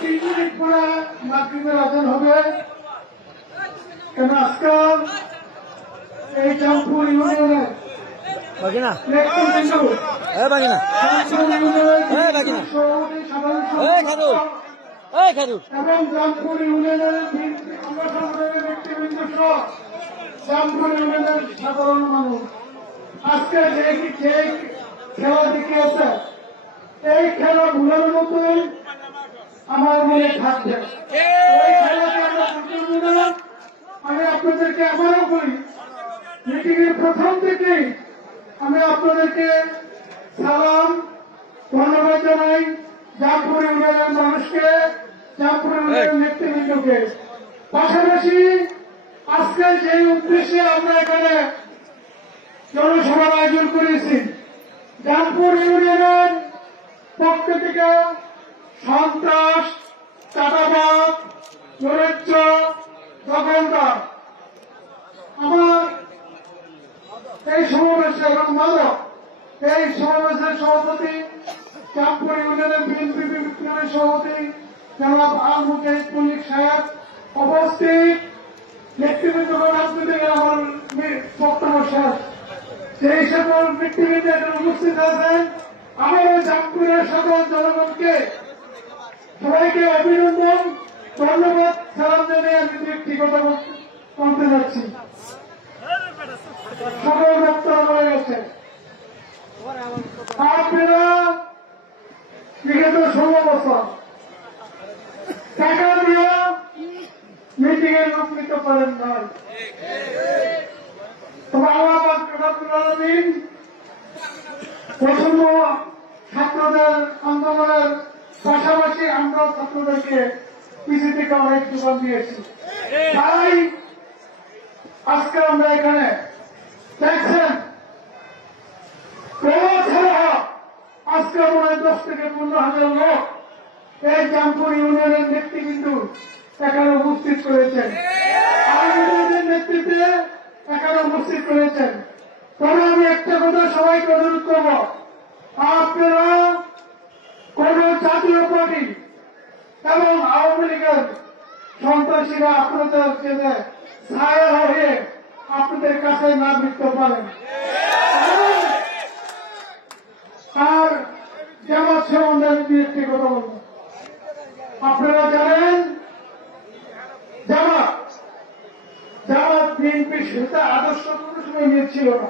3 minute পরে মাগরিবের আজান হবে। কেন আজকাল এই চাঁদপুর ইউনিয়নের নেতৃবৃন্দ এবং চাঁদপুর ইউনিয়নের সংগঠনের নেতৃবৃন্দ সহ চাঁদপুর ইউনিয়নের সাধারণ মানুষ আজকে যে খেলা দেখিয়েছে, এই খেলা ভুলার মতোই আমার মনে থাকবে। এই খেলাকে আমরা ভুলব না। আমি আপনাদেরকে আবারও বলি, মিটিং এর প্রথম থেকেই আমি আপনাদেরকে সালাম ধন্যবাদ জানাই, চাঁদপুর ইউনিয়নের মানুষকে, চাঁদপুর ইউনিয়নের নেতৃবৃন্দকে। পাশাপাশি আজকে যে উদ্দেশ্যে আমরা এখানে জনসভার আয়োজন করেছি, চাঁদপুর ইউনিয়নের পক্ষ থেকে সন্ত্রাস, চাঁদাবাদ, নৈরাজ্য, দখলদার আমার এই সমাবেশে এবং মাদক এই সমাবেশের সভাপতি, চাঁদপুর ইউনিয়নের বিএনপি ইউনিয়নের সভাপতি জনাব আল মুজাহিদ মল্লিক সাহেব উপস্থিত, নেতৃবৃন্দগণ আপনাদের আমার বক্তব্য শেষ। সেই সকল নেতৃবৃন্দ এখানে উপস্থিত আছেন, আমাদের চাঁদপুরের সকল জনগণকে সবাইকে অভিনন্দন, ধন্যবাদ, সালাম জানিয়ে আমি একটি কথা বলতে যাচ্ছি। সকল বক্তব্য হয়ে গেছে। আপনারা বিগত 16 বছর টাকা দিয়ে মিটিং এ লোক নিতে পারেন নাই। তবে আল্লাহ প্রথম ছাত্রদের আন্দোলনের পাশাপাশি আমরা ছাত্রদেরকে পিছিয়ে থেকে অনেক যোগান দিয়েছি। তাই আজকে আমরা এখানে দেখছেন আজকে মনে 10 থেকে 15,000 লোক এই চাঁদপুর ইউনিয়নের নেতৃবৃন্দ এখানে উপস্থিত করেছেন, আলমদের নেতৃত্বে এখানে উপস্থিত করেছেন। তবে আমি একটা কথা সবাইকে অনুরোধ করব, আপনারা কোন জাতীয় পার্টি এবং আওয়ামী লীগের সন্ত্রাসীরা আপনাদের ছায়া হয়ে আপনাদের কাছে না লিখতে পারেন। আর জামাত সম্বন্ধে আমি একটি কথা বলব। আপনারা জানেন জামাত বিএনপির সাথে আদর্শ কোন সময় মিল ছিল না।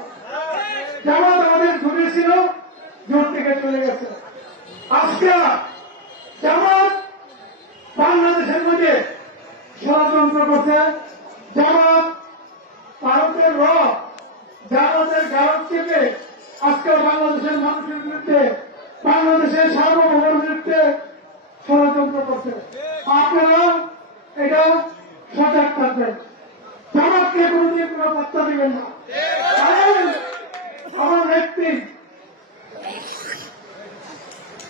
জামাত আমাদের দূরে ছিল, জোর থেকে চলে গেছে। আজকে জামাত বাংলাদেশের মধ্যে ষড়যন্ত্র করছে। জামাত ভারতের জামাতের গারদ চেপে আজকে বাংলাদেশের মানুষের বিরুদ্ধে, বাংলাদেশের সার্বভৌমের বিরুদ্ধে ষড়যন্ত্র করছে। আপনারা এটা সজাগ থাকবেন, জামাতকে কোনদিন কোনো পাত্তা দিবেন না। আমার ব্যক্তি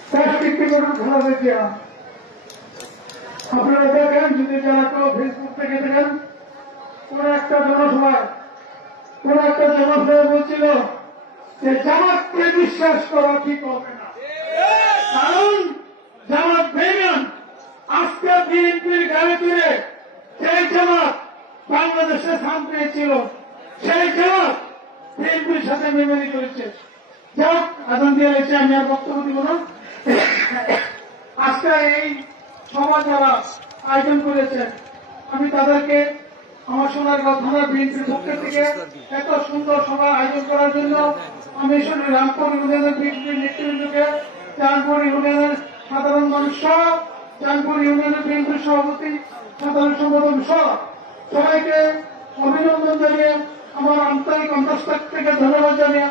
খেলা দেখে আপনারা দেখেন, যদি যারা কেউ ফেসবুক থেকে দেখেন, কোন একটা জনসভায় বলছিল যে জামাতকে বিশ্বাস করা ঠিক হবে না, কারণ জামাত বেইমান। আজকে বিএনপির গাড়ি তুলে সেই জামাত বাংলাদেশে স্থান পেয়েছিল, সেই জামাত বিএনপির সাথে মেমারি করেছে। যাক, আজান দিয়ে রয়েছে, আমি আর বক্তব্য দিব না। আজকে এই সভা যারা আয়োজন করেছে, আমি তাদেরকে আমার সোনারগাঁও থানা বিএনপির পক্ষ থেকে এত সুন্দর সভা আয়োজন করার জন্য আমি রামপুর ইউনিয়নের বিএনপির নেতৃবৃন্দকে, চাঁদপুর ইউনিয়নের সাধারণ মানুষ সহ, চাঁদপুর ইউনিয়নের বিএনপির সভাপতি, সাধারণ সম্পাদক সহ সবাইকে অভিনন্দন জানিয়ে, আমার আন্তরিক অন্তঃস্থল থেকে ধন্যবাদ জানিয়ে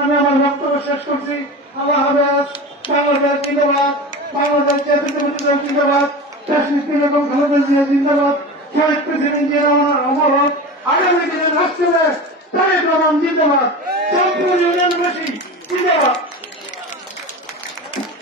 আমি আমার বক্তব্য শেষ করছি। আল্লাহ হাফেজ। বাংলাদেশ জিন্দাবাদ, বাংলাদেশ জাতীয়তাবাদী দল জিন্দাবাদ, দেশনেত্রী বেগম খালেদা জিয়া জিন্দাবাদ, শহীদ প্রেসিডেন্ট জিয়া রহমান অমর, আগামী দিনের রাষ্ট্রপতি তারেক রহমান জিন্দাবাদ, চাঁদপুর ইউনিয়নবাসী জিন্দাবাদ।